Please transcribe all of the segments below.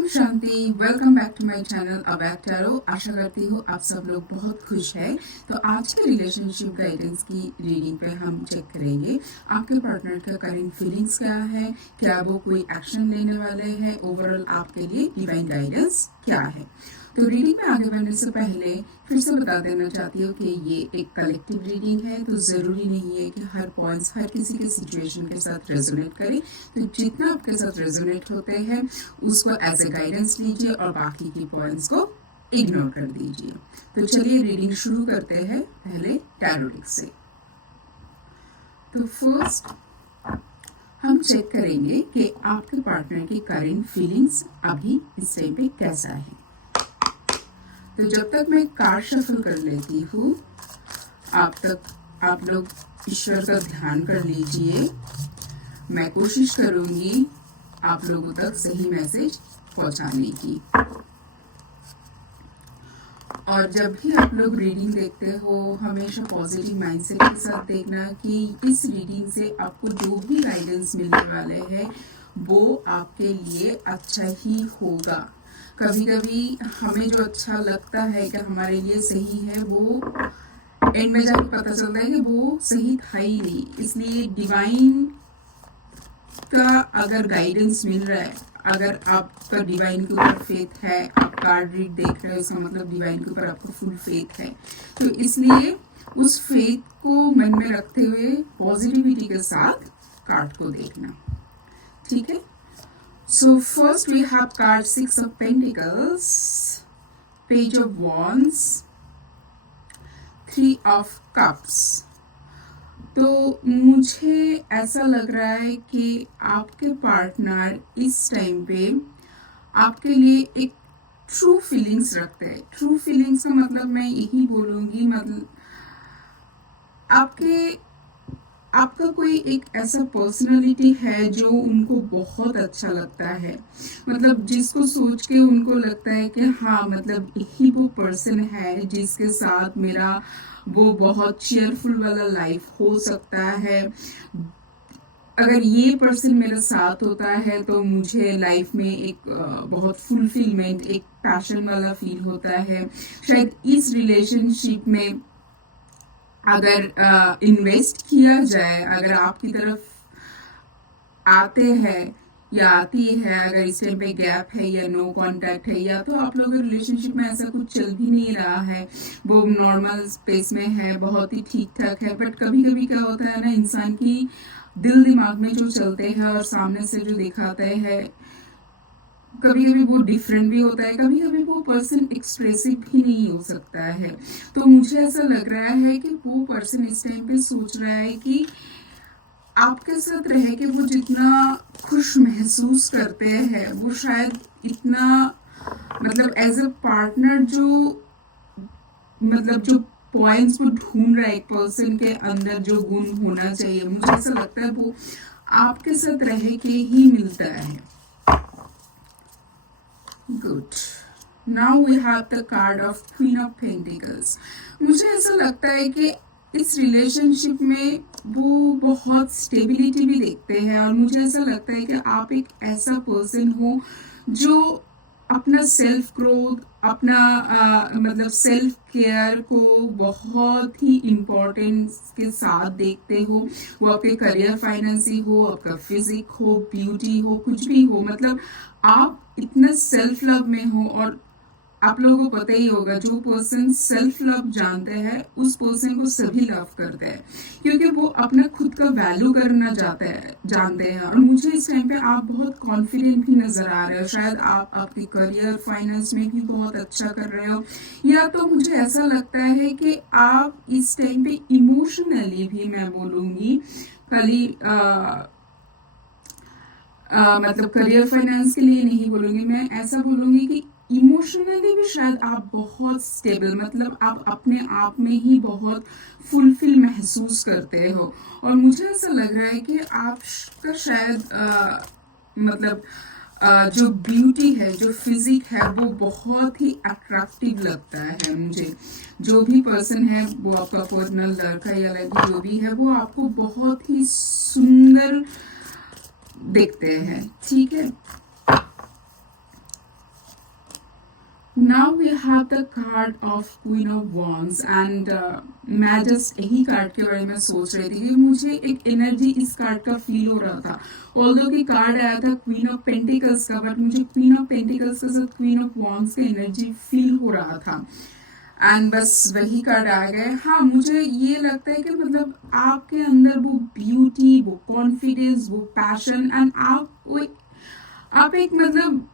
ओम शांति। Welcome back to my channel अवैध tarot. आशा करती हूँ आप सब लोग बहुत खुश हैं। तो आज के रिलेशनशिप गाइडेंस की रीडिंग पे हम चेक करेंगे आपके पार्टनर का करंट फीलिंग्स क्या है, क्या वो कोई एक्शन लेने वाले हैं, ओवरऑल आपके लिए डिवाइन गाइडेंस क्या है। तो रीडिंग में आगे बढ़ने से पहले फिर से बता देना चाहती हूँ कि ये एक कलेक्टिव रीडिंग है, तो ज़रूरी नहीं है कि हर पॉइंट्स हर किसी के सिचुएशन के साथ रेजोनेट करे। तो जितना आपके साथ रेजोनेट होते हैं उसको एज ए गाइडेंस लीजिए और बाकी की पॉइंट्स को इग्नोर कर दीजिए। तो चलिए रीडिंग शुरू करते हैं पहले टैरो डेक से। तो फर्स्ट हम चेक करेंगे कि आपके पार्टनर की करंट फीलिंग्स अभी इस टाइम पे कैसा है। तो जब तक मैं कार्ड शफल कर लेती हूँ आप लोग ईश्वर का ध्यान कर लीजिए। मैं कोशिश करूँगी आप लोगों तक सही मैसेज पहुँचाने की। और जब भी आप लोग रीडिंग देखते हो हमेशा पॉजिटिव माइंडसेट के साथ देखना कि इस रीडिंग से आपको जो भी गाइडेंस मिलने वाले हैं वो आपके लिए अच्छा ही होगा। कभी कभी हमें जो अच्छा लगता है कि हमारे लिए सही है वो एंड में जाकर पता चलता है कि वो सही था ही नहीं। इसलिए डिवाइन का अगर गाइडेंस मिल रहा है, अगर आपका डिवाइन के ऊपर फेथ है, आप कार्ड रीड देख रहे हो इसका मतलब डिवाइन के ऊपर आपका फुल फेथ है। तो इसलिए उस फेथ को मन में रखते हुए पॉजिटिविटी के साथ कार्ड को देखना, ठीक है। So first we have card 6 of Pentacles, Page of Wands, 3 of Cups। तो मुझे ऐसा लग रहा है कि आपके पार्टनर इस टाइम पे आपके लिए एक ट्रू फीलिंग्स रखते हैं। ट्रू फीलिंग्स का मतलब मैं यही बोलूँगी, मतलब आपका कोई एक ऐसा पर्सनालिटी है जो उनको बहुत अच्छा लगता है, मतलब जिसको सोच के उनको लगता है कि हाँ मतलब यही वो पर्सन है जिसके साथ मेरा वो बहुत चीयरफुल वाला लाइफ हो सकता है। अगर ये पर्सन मेरे साथ होता है तो मुझे लाइफ में एक बहुत फुलफिलमेंट, एक पैशन वाला फील होता है। शायद इस रिलेशनशिप में अगर इन्वेस्ट किया जाए, अगर आपकी तरफ आते हैं या आती है, अगर इस टाइम पे गैप है या नो कांटेक्ट है, या तो आप लोग रिलेशनशिप में ऐसा कुछ चल भी नहीं रहा है, वो नॉर्मल स्पेस में है, बहुत ही ठीक ठाक है। बट कभी कभी क्या होता है ना, इंसान की दिल दिमाग में जो चलते हैं और सामने से जो दिखाते हैं कभी कभी वो डिफरेंट भी होता है, कभी कभी वो पर्सन एक्सप्रेसिव भी नहीं हो सकता है। तो मुझे ऐसा लग रहा है कि वो पर्सन इस टाइम पे सोच रहा है कि आपके साथ रह के वो जितना खुश महसूस करते हैं वो शायद इतना, मतलब एज अ पार्टनर जो मतलब जो पॉइंट्स को ढूंढ रहा है एक पर्सन के अंदर, जो गुण होना चाहिए, मुझे ऐसा लगता है वो आपके साथ रह के ही मिलता है। Good. Now we have the card of queen of pentacles. मुझे ऐसा लगता है कि इस रिलेशनशिप में वो बहुत स्टेबिलिटी भी देखते हैं और मुझे ऐसा लगता है कि आप एक ऐसा पर्सन हो जो अपना सेल्फ ग्रोथ, अपना मतलब सेल्फ केयर को बहुत ही इम्पोर्टेंस के साथ देखते हो। वो आपके करियर, फाइनेंस हो, आपका फिजिक हो, ब्यूटी हो, कुछ भी हो, मतलब आप इतना सेल्फ लव में हो। और आप लोगों को पता ही होगा जो पर्सन सेल्फ लव जानते हैं उस पर्सन को सभी लव करते हैं, क्योंकि वो अपना खुद का वैल्यू करना जानते हैं। और मुझे इस टाइम पे आप बहुत कॉन्फिडेंट भी नजर आ रहे हो। शायद आप आपके करियर, फाइनेंस में भी बहुत अच्छा कर रहे हो, या तो मुझे ऐसा लगता है कि आप इस टाइम पे इमोशनली भी, मैं बोलूँगी खाली मतलब करियर फाइनेंस के लिए नहीं बोलूँगी, मैं ऐसा बोलूँगी कि इमोशनली भी शायद आप बहुत स्टेबल, मतलब आप अपने आप में ही बहुत फुलफिल महसूस करते हो। और मुझे ऐसा लग रहा है कि आपका शायद मतलब जो ब्यूटी है, जो फिजिक है, वो बहुत ही अट्रैक्टिव लगता है मुझे। जो भी पर्सन है, वो आपका पर्सनल लड़का या लड़की जो भी है, वो आपको बहुत ही सुंदर देखते हैं, ठीक है। Now we have the card of queen of wands and मैं जस्ट यही कार्ड के बारे में सोच रही थी कि मुझे एक एनर्जी इस कार्ड का फील हो रहा था। ऑल्दो कि कार्ड आया था क्वीन ऑफ पेंटिकल्स का, बट मुझे क्वीन ऑफ पेंटिकल्स के साथ क्वीन ऑफ वॉन्ड्स का एनर्जी फील हो रहा था। एंड बस वही कार्ड आ गए। हाँ, मुझे ये लगता है कि मतलब आपके अंदर वो ब्यूटी, वो कॉन्फिडेंस, वो पैशन एंड आप एक मतलब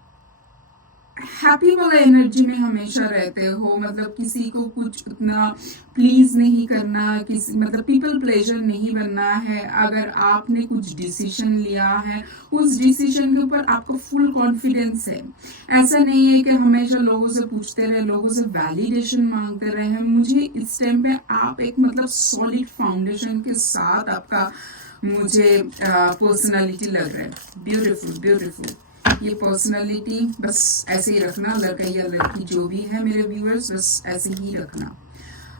हैप्पी वाला एनर्जी में हमेशा रहते हो। मतलब किसी को कुछ उतना प्लीज नहीं करना, किसी मतलब पीपल प्लेजर नहीं बनना है। अगर आपने कुछ डिसीजन लिया है, उस डिसीजन के ऊपर आपको फुल कॉन्फिडेंस है। ऐसा नहीं है कि हमेशा लोगों से पूछते रहे, लोगों से वैलिडेशन मांगते रहे। मुझे इस टाइम पे आप एक मतलब सॉलिड फाउंडेशन के साथ आपका मुझे पर्सनालिटी लग रहा है। Beautiful beautiful. ये पर्सनालिटी बस ऐसे ही रखना, लड़का या लड़की जो भी है मेरे व्यूअर्स, बस ऐसे ही रखना।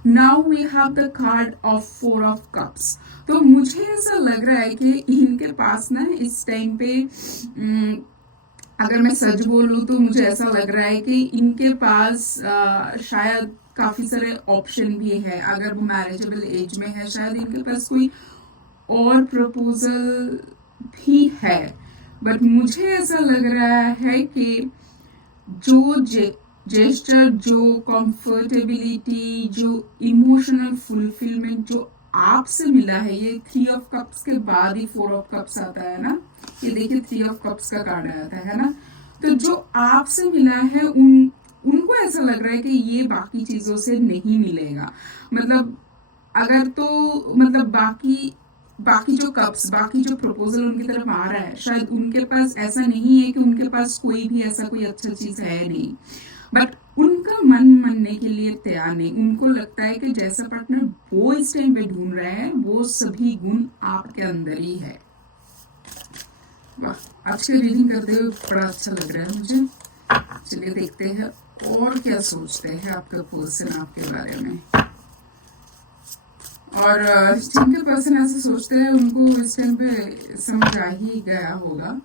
Now we have the card of 4 of cups. तो मुझे ऐसा लग रहा है कि इनके पास ना इस टाइम पे अगर मैं सच बोलूँ तो मुझे ऐसा लग रहा है कि इनके पास शायद काफी सारे ऑप्शन भी है। अगर वो मैरिजेबल एज में है, शायद इनके पास कोई और प्रपोजल भी है। बट मुझे ऐसा लग रहा है कि जो जेस्चर, जो कंफर्टेबिलिटी, जो इमोशनल फुलफिलमेंट जो आपसे मिला है, ये 3 ऑफ कप्स के बाद ही 4 ऑफ कप्स आता है ना। ये देखिए 3 ऑफ कप्स का कार्ड आता है ना। तो जो आपसे मिला है उनको ऐसा लग रहा है कि ये बाकी चीजों से नहीं मिलेगा। मतलब अगर तो मतलब बाकी जो कप्स, बाकी जो प्रपोजल उनकी तरफ आ रहा है, शायद उनके पास ऐसा नहीं है कि उनके पास कोई भी ऐसा कोई अच्छा चीज है नहीं। बट उनका मन मानने के लिए तैयार नहीं। उनको लगता है कि जैसा पार्टनर वो इस टाइम पे ढूंढ रहे हैं, वो सभी गुण आपके अंदर ही है। वाह, आज की रीडिंग करते हुए बड़ा अच्छा लग रहा है मुझे। चलिए देखते हैं और क्या सोचते हैं आपका पर्सन आपके बारे में। और जिनके पर्सन ऐसे सोचते हैं उनको इस टाइम पे समझ आ ही गया होगा।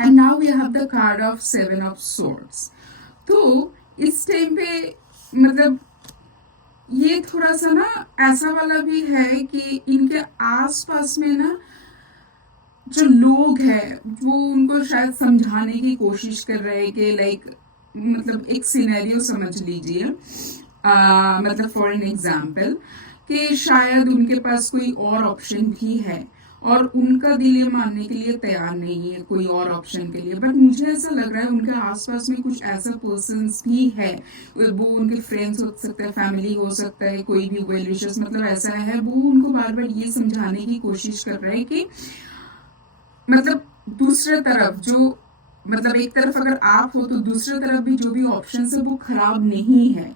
And now we have the card of 7 of swords. तो इस टाइम पे मतलब ये थोड़ा सा ना ऐसा वाला भी है कि इनके आसपास में ना जो लोग हैं वो उनको शायद समझाने की कोशिश कर रहे हैं कि लाइक मतलब एक सिनेरियो समझ लीजिए, मतलब फॉर एन एग्जाम्पल कि शायद उनके पास कोई और ऑप्शन भी है और उनका दिल ये मानने के लिए तैयार नहीं है कोई और ऑप्शन के लिए। बट मुझे ऐसा लग रहा है उनके आसपास में कुछ ऐसा पर्सन्स भी है, वो उनके फ्रेंड्स हो सकते हैं, फैमिली हो सकता है, कोई भी वेल विशर्स, मतलब ऐसा है वो उनको बार बार ये समझाने की कोशिश कर रहे हैं कि मतलब दूसरे तरफ जो मतलब एक तरफ अगर आप हो तो दूसरे तरफ भी जो भी ऑप्शन है वो खराब नहीं है।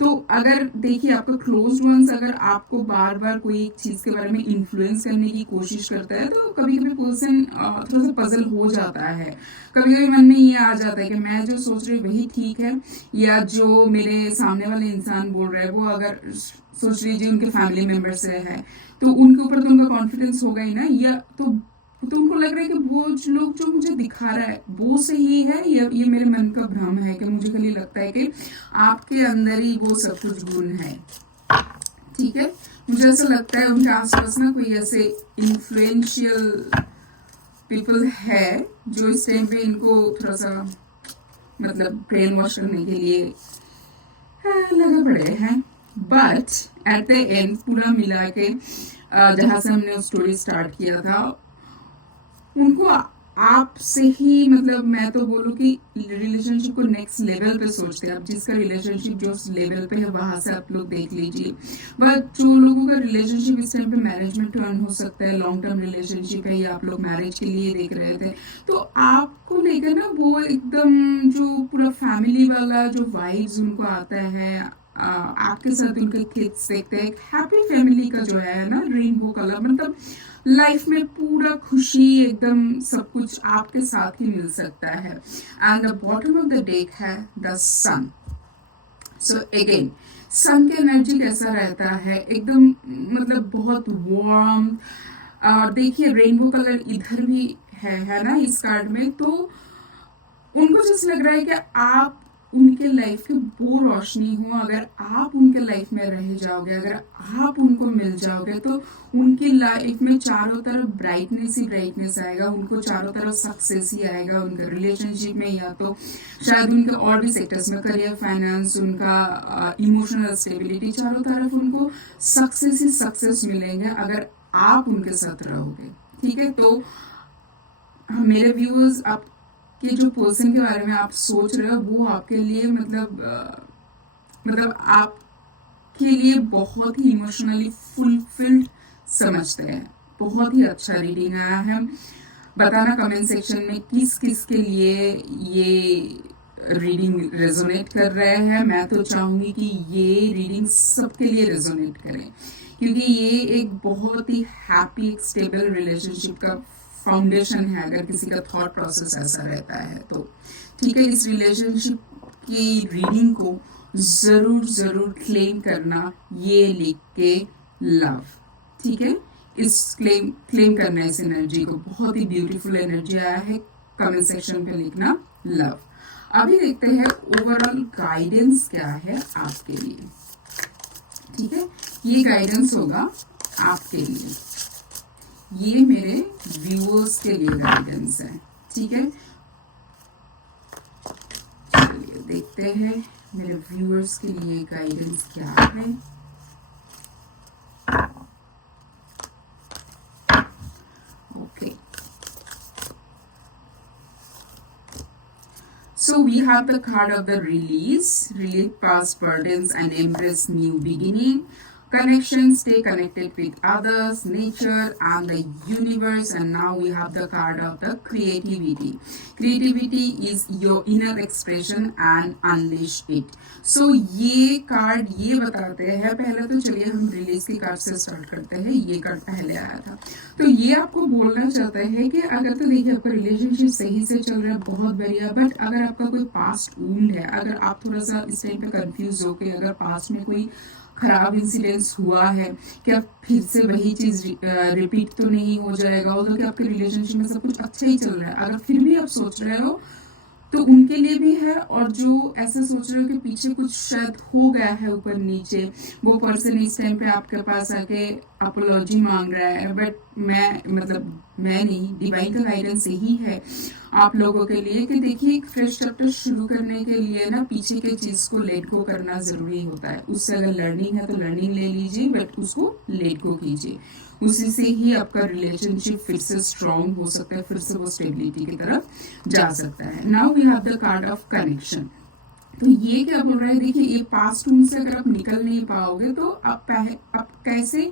तो अगर देखिए आपका क्लोज्ड वंस अगर आपको बार बार कोई एक चीज के बारे में इन्फ्लुएंस करने की कोशिश करता है तो कभी कभी पर्सन थोड़ा सा पजल हो जाता है। कभी कभी मन में ये आ जाता है कि मैं जो सोच रही वही ठीक है, या जो मेरे सामने वाले इंसान बोल रहे हैं वो अगर सोच लीजिए उनके फैमिली मेंबर से है तो उनके ऊपर तो उनका कॉन्फिडेंस होगा ही ना, या तो उनको लग रहा है कि वो लोग जो मुझे दिखा रहा है वो सही है या ये मेरे मन का भ्रम है कि मुझे खाली लगता है कि आपके अंदर ही वो सब कुछ गुण है। ठीक है, मुझे ऐसा लगता है उनके आसपास ना कोई ऐसे इन्फ्लुएंशियल पीपल है जो इस टाइम पे इनको थोड़ा सा मतलब ब्रेन वॉश करने के लिए लगे पड़े हैं। बट एट द एंड पूरा मिला के जहां से हमने स्टोरी स्टार्ट किया था उनको आपसे ही मतलब मैं तो बोलूँ कि रिलेशनशिप को नेक्स्ट लेवल पे सोचते हैं। अब जिसका रिलेशनशिप जो लेवल पे है वहां से आप लोग देख लीजिए। बट जो लोगों का रिलेशनशिप इस टाइम पे मैनेजमेंट टर्न हो सकता है, लॉन्ग टर्म रिलेशनशिप है या आप लोग मैरिज के लिए देख रहे थे, तो आपको लेकर ना वो एकदम जो पूरा फैमिली वाला जो वाइब्स उनको आता है, आपके साथ उनके किड्स देखते हैं, हैप्पी फैमिली का जो है ना रेनबो कलर, मतलब लाइफ में पूरा खुशी एकदम सब कुछ आपके साथ ही मिल सकता है। And the bottom of the deck है द सन। सो अगेन सन की एनर्जी कैसा रहता है, एकदम मतलब बहुत वार्म। और देखिए रेनबो कलर इधर भी है ना इस कार्ड में, तो उनको जैसे लग रहा है कि आप उनके लाइफ की वो रोशनी हो, अगर आप उनके लाइफ में रह जाओगे, अगर आप उनको मिल जाओगे तो उनकी लाइफ में चारों तरफ ब्राइटनेस ही ब्राइटनेस आएगा, उनको चारों तरफ सक्सेस ही आएगा उनके रिलेशनशिप में, या तो शायद उनके और भी सेक्टर्स में, करियर, फाइनेंस, उनका इमोशनल स्टेबिलिटी, चारों तरफ उनको सक्सेस ही सक्सेस मिलेंगे अगर आप उनके साथ रहोगे। ठीक है, तो मेरे व्यूअर्स, आपके जो पर्सन के बारे में आप सोच रहे हो वो आपके लिए मतलब आपके लिए बहुत ही इमोशनली फुलफिल्ड समझते हैं। बहुत ही अच्छा रीडिंग आया है। बताना कमेंट सेक्शन में किस किस के लिए ये रीडिंग रेजोनेट कर रहे हैं। मैं तो चाहूंगी कि ये रीडिंग सबके लिए रेजोनेट करें, क्योंकि ये एक बहुत ही हैप्पी स्टेबल रिलेशनशिप का फाउंडेशन है, अगर किसी का थॉट प्रोसेस ऐसा रहता है तो। ठीक है, इस रिलेशनशिप की रीडिंग को जरूर जरूर क्लेम करना, ये लिख के लव। ठीक है, इस क्लेम करना इस एनर्जी को। बहुत ही ब्यूटीफुल एनर्जी आया है, कमेंट सेक्शन पे लिखना लव। अभी देखते हैं ओवरऑल गाइडेंस क्या है आपके लिए। ठीक है, ये गाइडेंस होगा आपके लिए, ये मेरे व्यूअर्स के लिए गाइडेंस है। ठीक है, चलिए देखते हैं मेरे व्यूअर्स के लिए गाइडेंस क्या है। Okay, so we have the card of the release past burdens and embrace new beginning. Connection, stay connected with others, nature and the universe. And now we have the card of the creativity. Creativity is your inner expression and unleash it. So ये card ये बताते हैं, पहले तो चलिए हम release के card से स्टार्ट करते हैं। ये कार्ड पहले आया था, तो ये आपको बोलना चाहता है कि अगर तो देखिए आपका रिलेशनशिप सही से चल रहा है, बहुत बढ़िया, बट अगर आपका कोई पास्ट वुंड है, अगर आप थोड़ा सा इस टाइम पे कंफ्यूज हो के, अगर पास्ट में कोई खराब इंसिडेंट्स हुआ है, क्या फिर से वही चीज रिपीट तो नहीं हो जाएगा, और कि आपके रिलेशनशिप में सब कुछ अच्छा ही चल रहा है, अगर फिर भी आप सोच रहे हो तो उनके लिए भी है। और जो ऐसा सोच रहे हो कि पीछे कुछ शायद हो गया है ऊपर नीचे, वो पर्सन इस टाइम पे आपके पास आके अपोलॉजी मांग रहा है, बट मैं नहीं, डिवाइन का गाइडेंस यही है आप लोगों के लिए कि देखिए एक फ्रेश चैप्टर शुरू करने के लिए ना पीछे के चीज को लेट गो करना जरूरी होता है। उससे अगर लर्निंग है तो लर्निंग ले लीजिए, बट उसको लेट गो कीजिए, उसी से ही आपका रिलेशनशिप फिर से स्ट्रांग हो सकता है, फिर से वो स्टेबिलिटी की तरफ जा सकता है। Now we have the card of connection. तो ये क्या बोल रहा है, देखिए ये पास्ट वुंड से अगर आप निकल नहीं पाओगे तो आप कैसे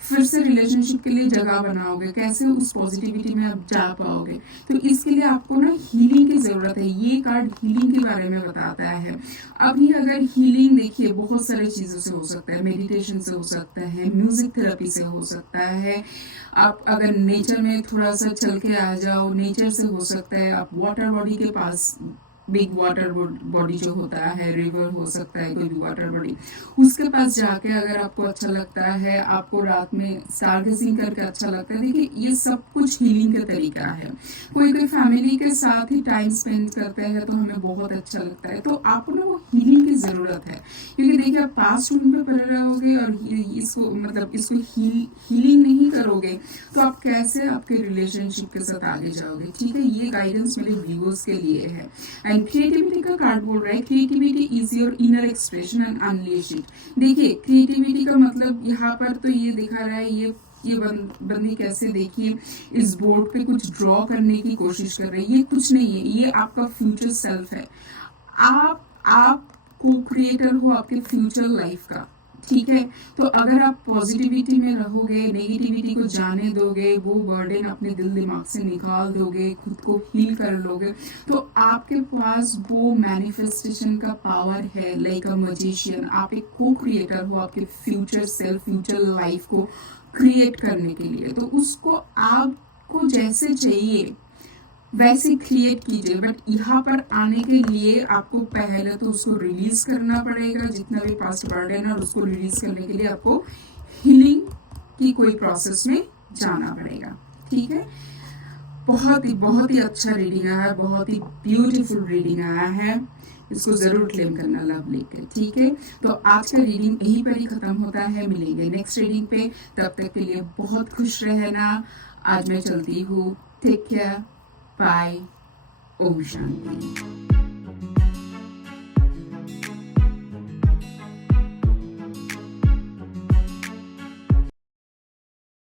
फिर से रिलेशनशिप के लिए जगह बनाओगे, कैसे उस पॉजिटिविटी में आप जा पाओगे। तो इसके लिए आपको ना हीलिंग की जरूरत है। ये कार्ड हीलिंग के बारे में बताता है। अभी अगर हीलिंग देखिए बहुत सारी चीजों से हो सकता है, मेडिटेशन से हो सकता है, म्यूजिक थेरेपी से हो सकता है, आप अगर नेचर में थोड़ा सा चल के आ जाओ, नेचर से हो सकता है, आप वाटर बॉडी के पास, बिग वाटर बॉडी जो होता है, रिवर हो सकता है, कोई भी वाटर बॉडी, उसके पास जाके अगर आपको अच्छा लगता है, आपको रात में स्टारगेजिंग करके अच्छा लगता है, देखिए ये सब कुछ हीलिंग का तरीका है। कोई कोई फैमिली के साथ ही टाइम स्पेंड करते हैं तो हमें बहुत अच्छा लगता है। तो आपको ना वो हीलिंग की जरूरत है, क्योंकि देखिए आप पास्ट वुंड पे पड़े रहोगे और इसको हीलिंग नहीं करोगे तो आप कैसे आपके रिलेशनशिप के साथ आगे जाओगे। ठीक है, ये गाइडेंस मेरे व्यूअर्स के लिए है। एंड क्रिएटिविटी का कार्ड बोल रहा है, creativity is your inner expression and unleash it. देखिए क्रिएटिविटी का मतलब यहाँ पर तो ये दिखा रहा है, ये बंदी कैसे, देखिए इस बोर्ड पे कुछ ड्रॉ करने की कोशिश कर रही है। ये कुछ नहीं है, ये आपका फ्यूचर सेल्फ है। आप को क्रिएटर हो आपके फ्यूचर लाइफ का। ठीक है, तो अगर आप पॉजिटिविटी में रहोगे, नेगेटिविटी को जाने दोगे, वो बर्डन अपने दिल दिमाग से निकाल दोगे, खुद को हील कर लोगे, तो आपके पास वो मैनिफेस्टेशन का पावर है, लाइक अ मैजिशियन। आप एक को क्रिएटर हो आपके फ्यूचर सेल्फ, फ्यूचर लाइफ को क्रिएट करने के लिए। तो उसको आपको जैसे चाहिए वैसे क्रिएट कीजिए, बट यहाँ पर आने के लिए आपको पहले तो उसको रिलीज करना पड़ेगा, जितना भी पास्ट बर्डन है, और उसको रिलीज करने के लिए आपको हीलिंग की कोई प्रोसेस में जाना पड़ेगा। ठीक है, बहुत ही अच्छा रीडिंग आया है, बहुत ही ब्यूटीफुल रीडिंग आया है। इसको ज़रूर क्लेम करना लव लेकर, ठीक है। तो आज का रीडिंग यहीं पर ही ख़त्म होता है, मिलेंगे नेक्स्ट रीडिंग पे। तब तक के लिए बहुत खुश रहना। आज मैं चलती हूँ, take care, bye, Om Shanti.